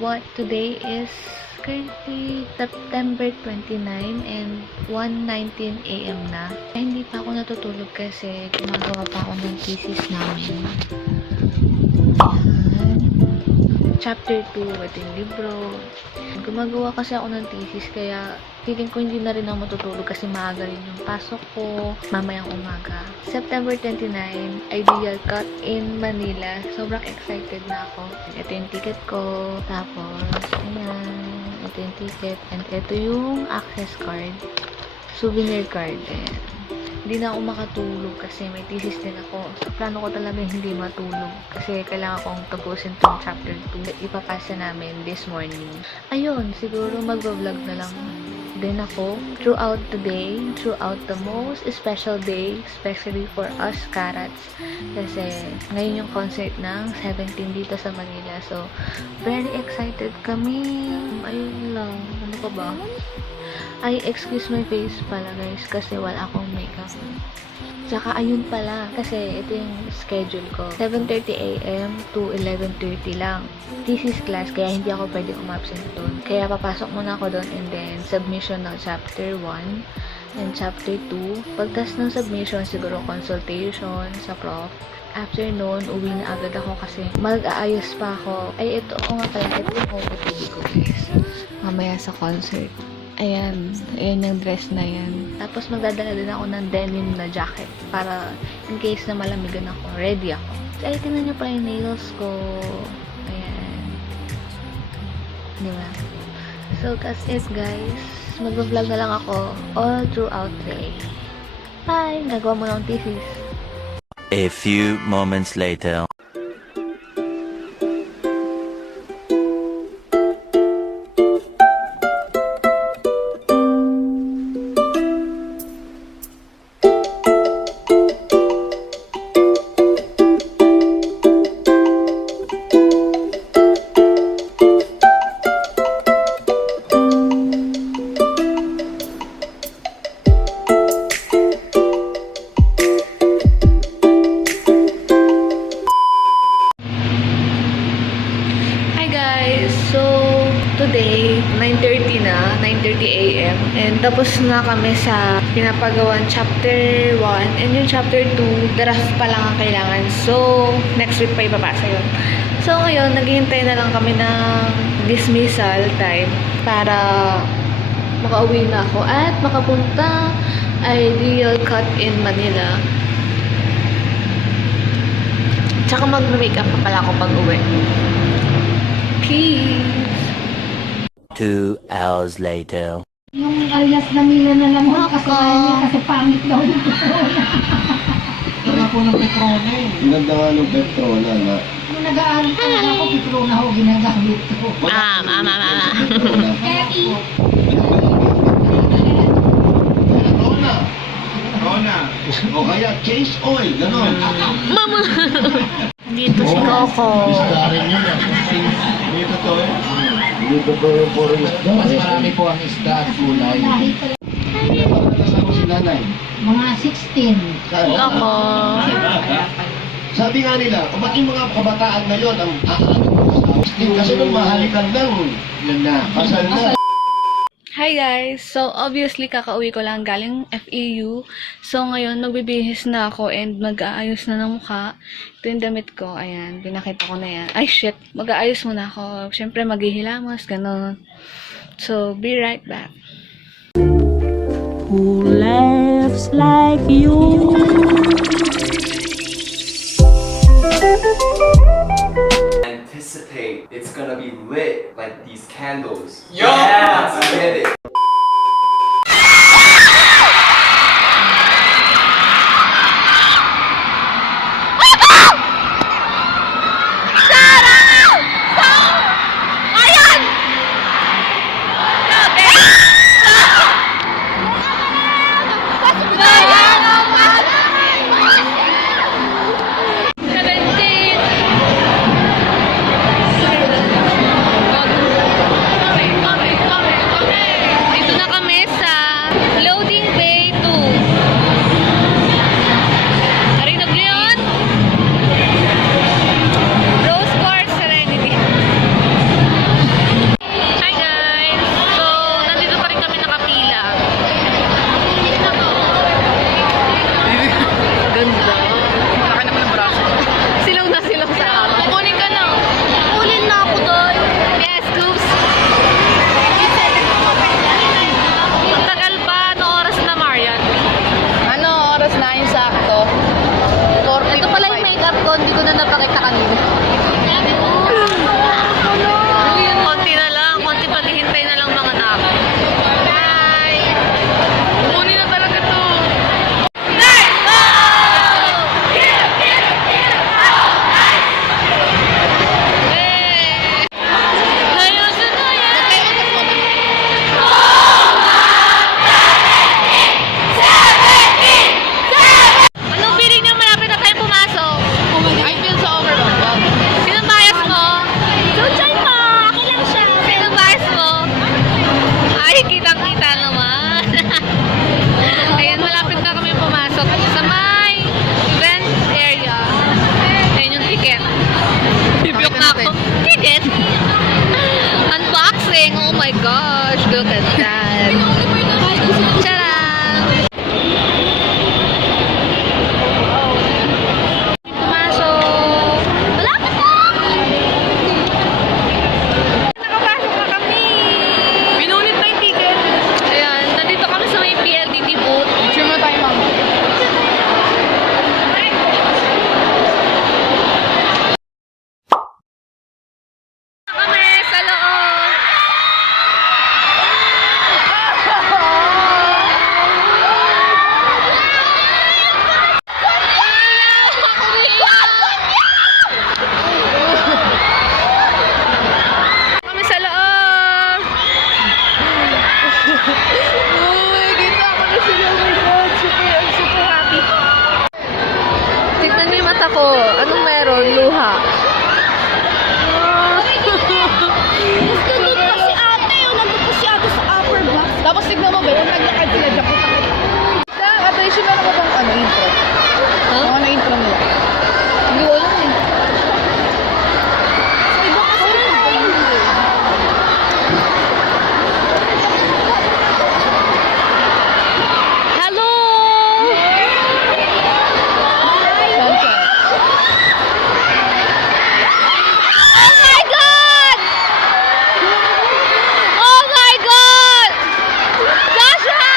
what today is currently September 29 and 1:19 AM na. Hindi pa ako natutulog kasi gumagawa pa ako ng thesis namin. Chapter 2, ito yung libro. Gumagawa kasi ako ng thesis kaya feeling ko hindi na rin ako matutulog kasi maaga rin yung pasok ko mamayang umaga. September 29, Ideal Cut in Manila. Sobrang excited na ako. Ito yung ticket ko. Tapos, ayan. Ito yung ticket. And ito yung access card. Souvenir card. Ayan. Hindi na ako makatulog kasi may thesis din ako. So, plano ko talaga hindi matulog kasi kailangan kong tapusin tong chapter 2. Ipapasa namin this morning. Ayun, siguro magbablog na lang din ako throughout the day, throughout the most special day, especially for us Carats. Kasi ngayon yung concert ng 17 dito sa Manila. So, very excited kami. Ayun lang. Ano pa ba? Ay, excuse my face pala guys kasi wala akong makeup. Tsaka ayun pala kasi ito yung schedule ko. 7:30 AM to 11:30 lang. Thesis class kaya hindi ako pwede umabsent doon. Kaya papasok muna ako doon and then submission ng chapter 1 and chapter 2. Pagtas ng submission siguro consultation sa prof. After noon, uwi na agad ako kasi mag-aayos pa ako. Ay, ito nga pala. Ito yung OOTD ko guys. Mamaya sa concert. Ayan, ayan yung dress na yan. Tapos magdadala din ako ng denim na jacket para in case na malamigan ako, ready ako. Ay, tingnan nyo pa yung nails ko. Ayan. Diba? So, that's it guys. Mag-vlog na lang ako all throughout the day. Bye! Nagawa mo ng thesis. A few moments later. Today, 9:30 na, 9:30 AM. And tapos na kami sa pinapagawan chapter 1. And yung chapter 2, draft pa lang ang kailangan. So, next week pa ipapasa yun. So, ngayon, naghihintay na lang kami ng dismissal time para makauwi na ako at makapunta Ideal Cut in Manila. Tsaka mag-makeup pa pala ako pag-uwi. Peace! 2 hours later. Yung alias na Mila na lang mga kasalanan niya kasi pangit daw yung Petrona. Wala po ng Petrona eh. Ganda nga ng Petrona na. Nung nag-aaral talaga ako, Petrona ako ginagamit ko. Mama. Eti! Petrona. O kaya change oil, gano'n. Mama! Dito si Coco. Isda rin yun. Dito to eh. Dito to yung puro isda. Mas marami po ang isda at gulay. Kasama si nanay. Mga 16. Coco. Sabi nga nila, o ba't yung mga kabataan ngayon ang aalit kasi nung mahalikan lang, yun na, pasal na. Hi guys! So, obviously, kakauwi ko lang galing FEU. So, ngayon, magbibihis na ako and mag-aayos na ng mukha. Ito yung damit ko. Ayan, pinakita ko na yan. Ay, shit! Mag-aayos muna ako. Siyempre, maghihilamos, gano'n. So, be right back. Who laughs like you? Anticipate it's gonna be lit like these candles. Yeah, let's get it. Come Yan. Tcharam! Pumasok! Malapit na! Nakapasok na kami! Binunit na yung ticket. Ayan, nandito kami sa may PLDT booth. Picture mo tayo, ma'am. Kami sa loob. Kami sa loob. Uy, kita ko na sila. Oh my God, I'm super happy. Tignan niyo yung mata ko. Anong meron? Luha. Nandun pa si ate, nandun pa si ate sa upper block. Tapos tignan mo ba, kung naglakad sila dyan, puta ka. Attention na naman bang intro? Huh? Ano intro mo? Hindi ko alam eh. Sa iba kasi Hello! Oh my God! Oh my God! Joshua!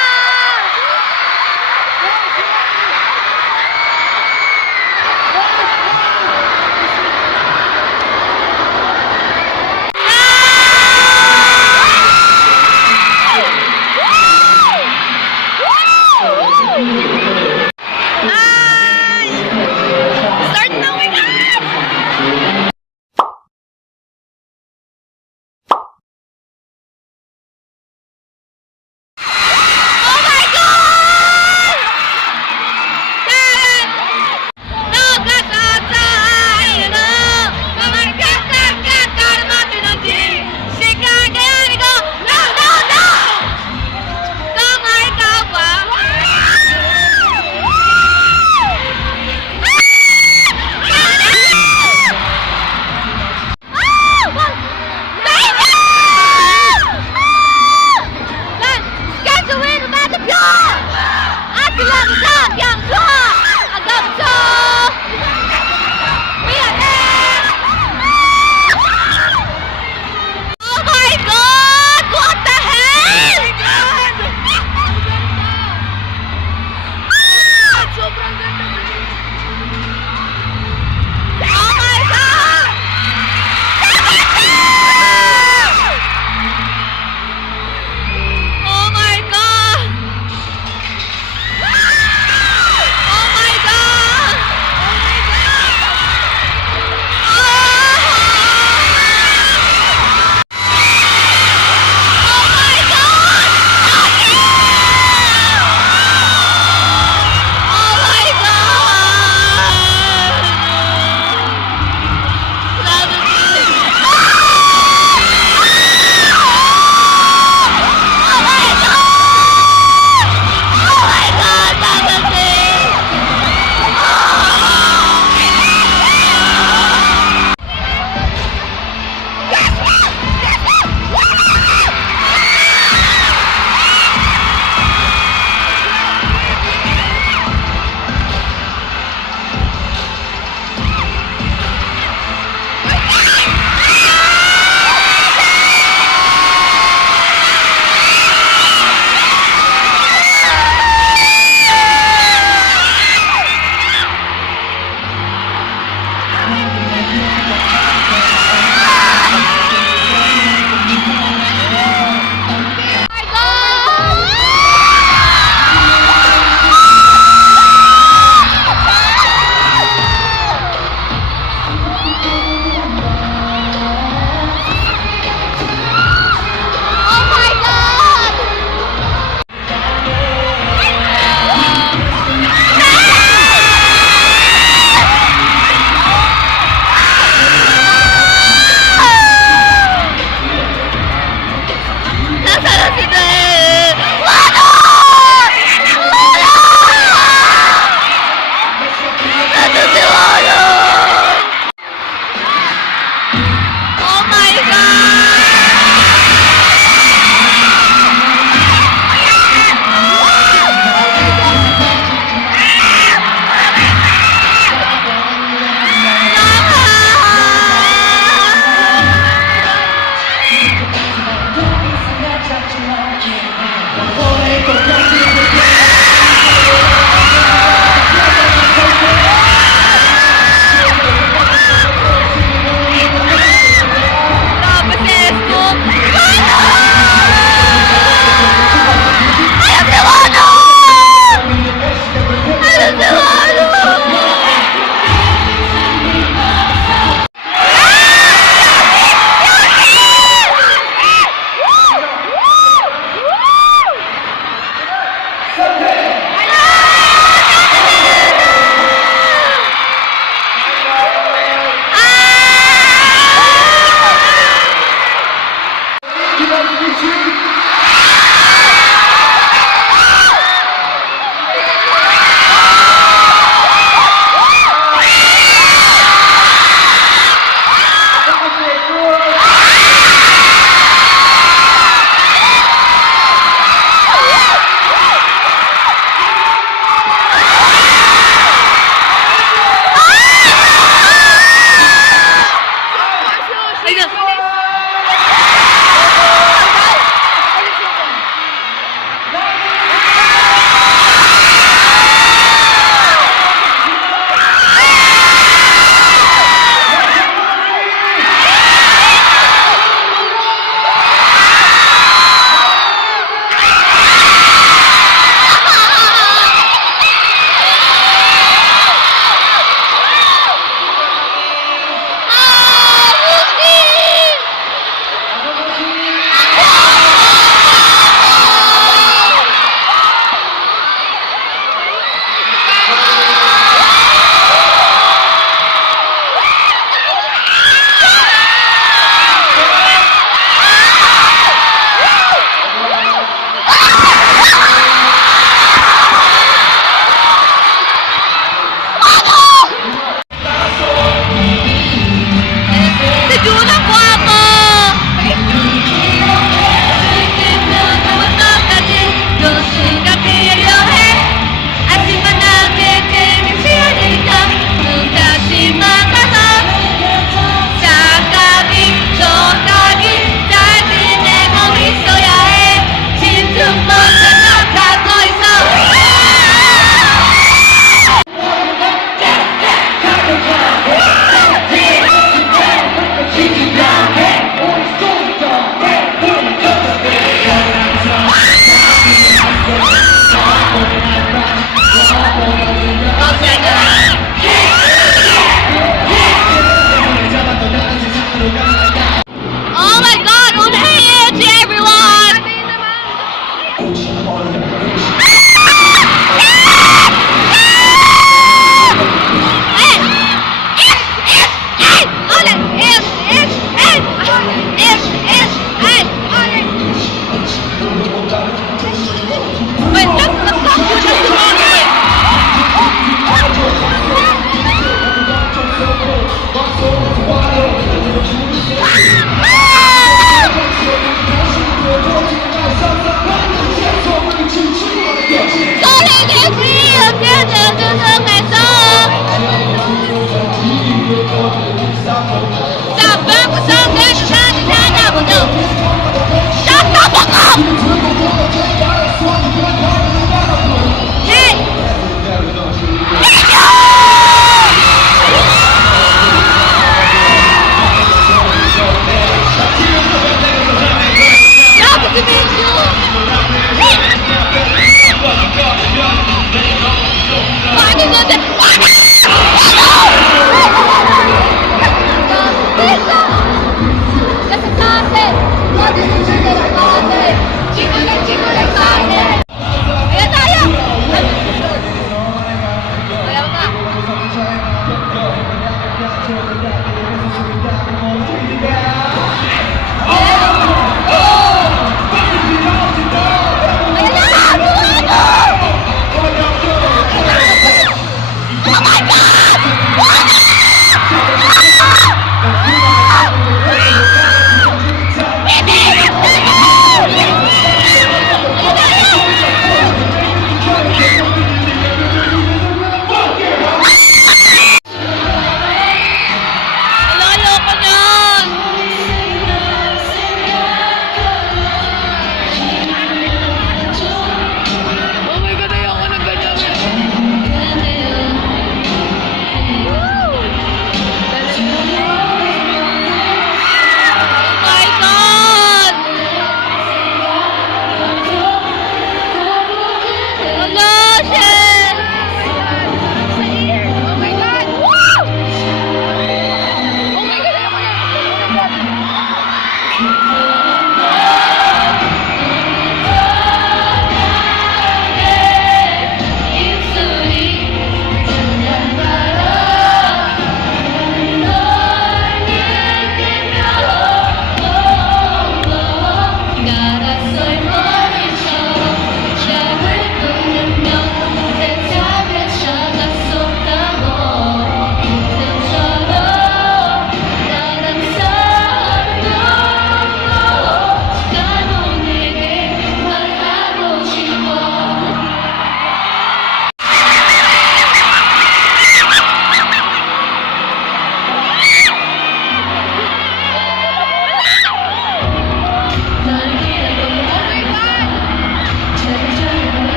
Wait,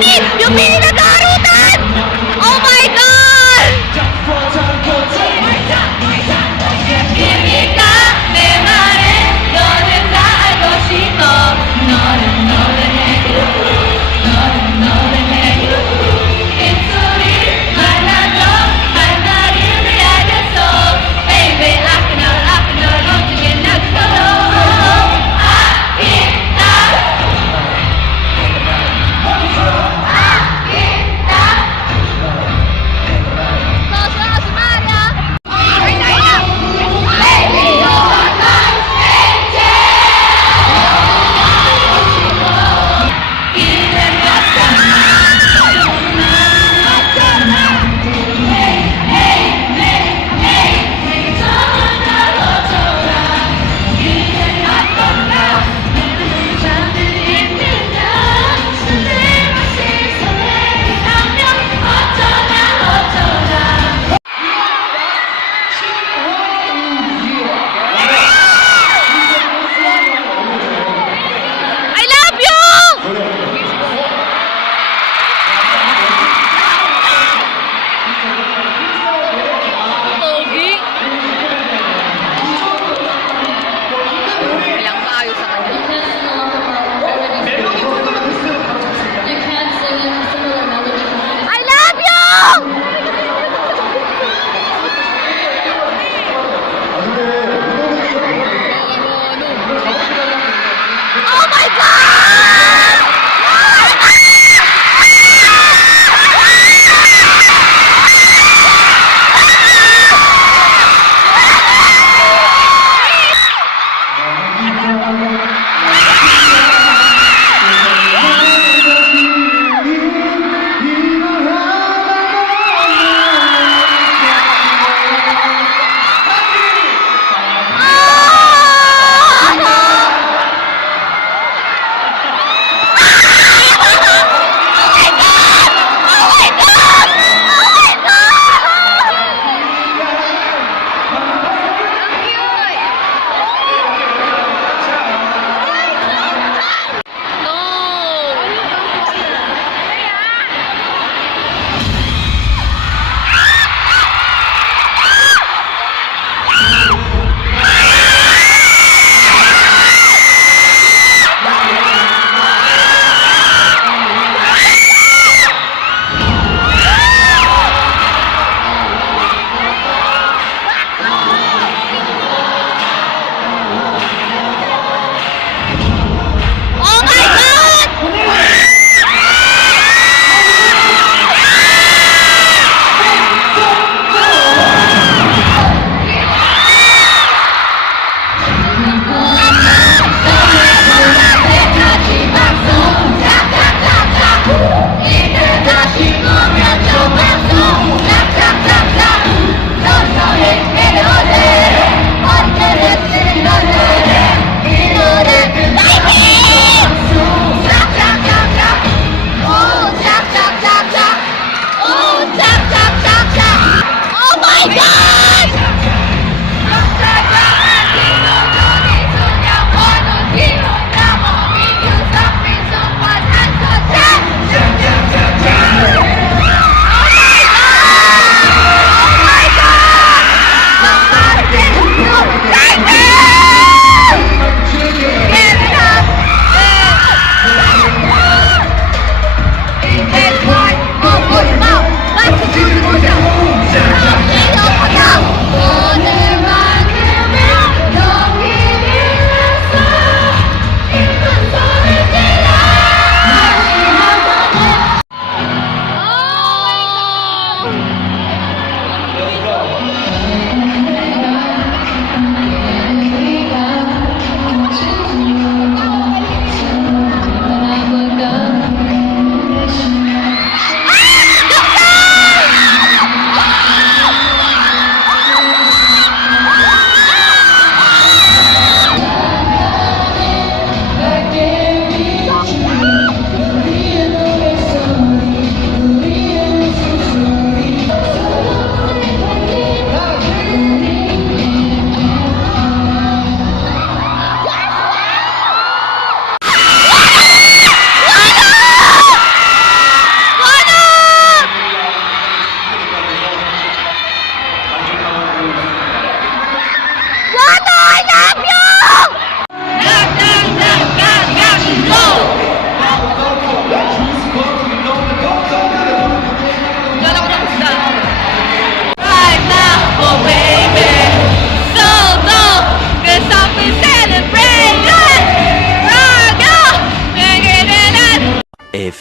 Pini! Yung Pini nag-aarutan! Oh my God! Kimika, me mare, 너는 다 알고 싶어. 너는 내 입술이 말라도 할 말을 알겠어. Baby, I can 널 어떻게 낙서도 아쉽다.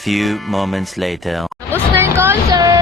few moments later. Tapos na yung concert!